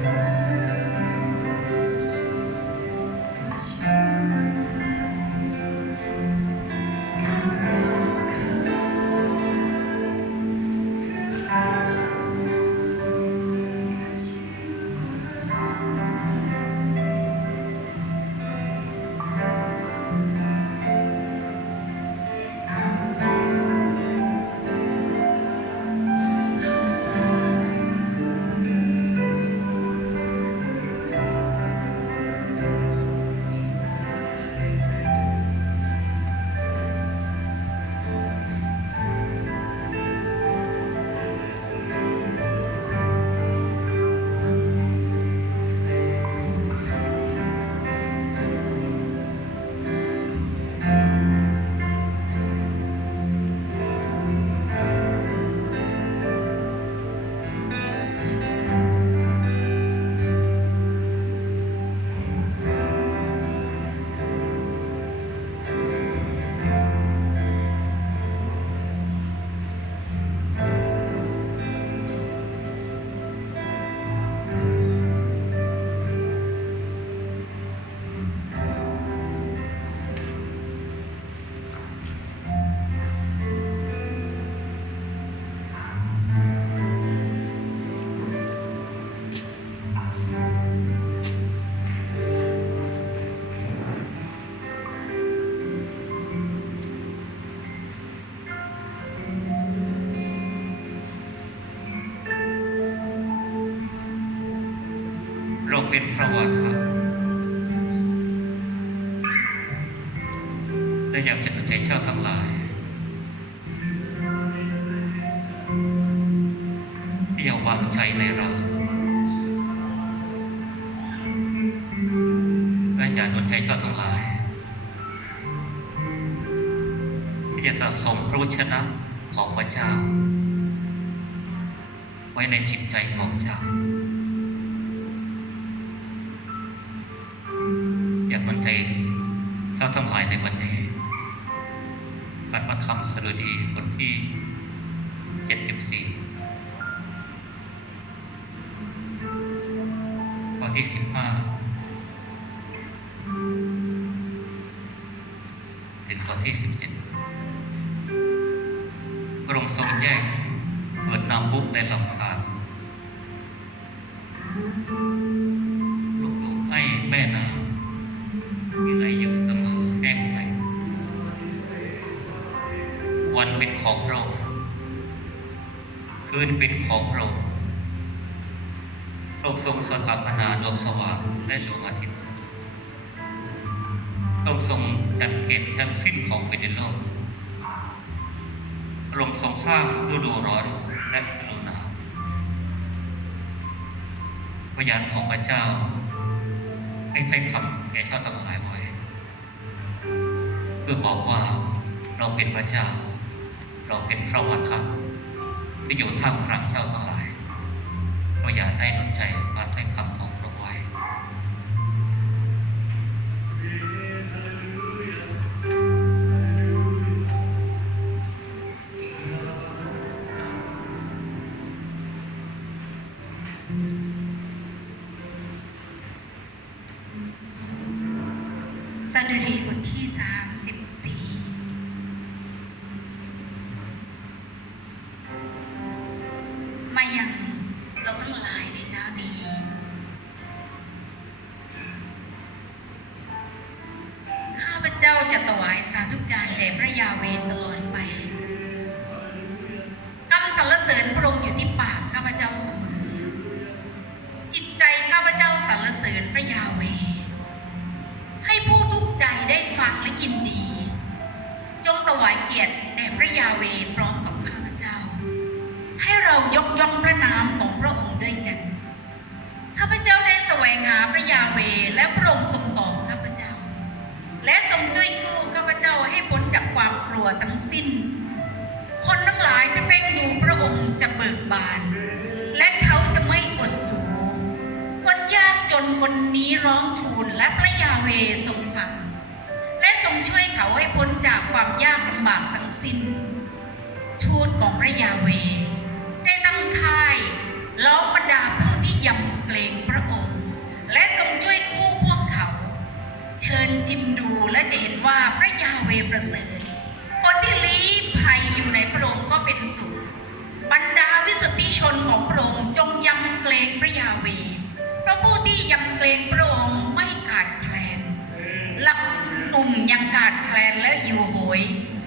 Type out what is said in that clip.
Jesus. เป็นพระวาทะและอยากจะหนุนใจชาวทั้งหลาย ที่ยังวางใจในเราและอยากหนุนใจชาวทั้งหลาย ที่จะสะสมพระวจนะของพระเจ้า ไว้ในจิตใจของเจ้า การประคำสรุดีบทที่ 74ข้อที่ 15 ถึงข้อที่ 17 พระองค์ทรงแยกเกิดน้ำพุในลำธารลูกสูงให้แม่น้ำ วันเป็นของเราคืนเป็นของเราพระองค์ทรงสถาปนาดวงสว่างและดวงอาทิตย์พระทรงจัดเก็บทั้งสิ้นของแผ่นโลกพระองค์ทรงสร้างฤดูร้อนและฤดูหนาวพยานของพระเจ้า ให้ถ้อยคำแก่ชาติทั้งหลายไว้ เพื่อบอกว่าเราเป็นพระเจ้า เราเป็นพระวาทะที่อยู่ท่ามกลางเจ้าทั้งหลายเราอย่าได้หนุนใจมารถ้อยคำของ ยังเราทั้งหลายในเช้านี้ ข้าพเจ้าจะถวายสาธุการแด่พระยาเวตลอดไปคำสรรเสริญพระองค์อยู่ที่ปากข้าพเจ้าเสมอ จิตใจข้าพเจ้าสรรเสริญพระยาเว ให้ผู้ทุกข์ใจได้ฟังและยินดี จงถวายเกียรติแด่พระยาเวพร้อม ยกย่องพระนามของพระองค์ด้วยกัน ข้าพเจ้าได้แสวงหาพระยาเวและพระองค์ทรงตอบข้าพเจ้า และทรงช่วยกู้ข้าพเจ้าให้พ้นจากความกลัวทั้งสิ้น คนทั้งหลายที่เพ่งดูพระองค์จะเบิกบาน และเขาจะไม่อดสูคนยากจนคนนี้ร้องทูลและพระยาเวทรงฟังและทรงช่วยเขาให้พ้นจากความยากลำบากทั้งสิ้นทูตของพระยาเว นของพระองค์จงยำเกรงพระยาเวเพราะผู้ที่ยำเกรงพระองค์ไม่ขาดแคลนหลักตุ่มยังขาดแคลนและอยู่โหยแต่ผู้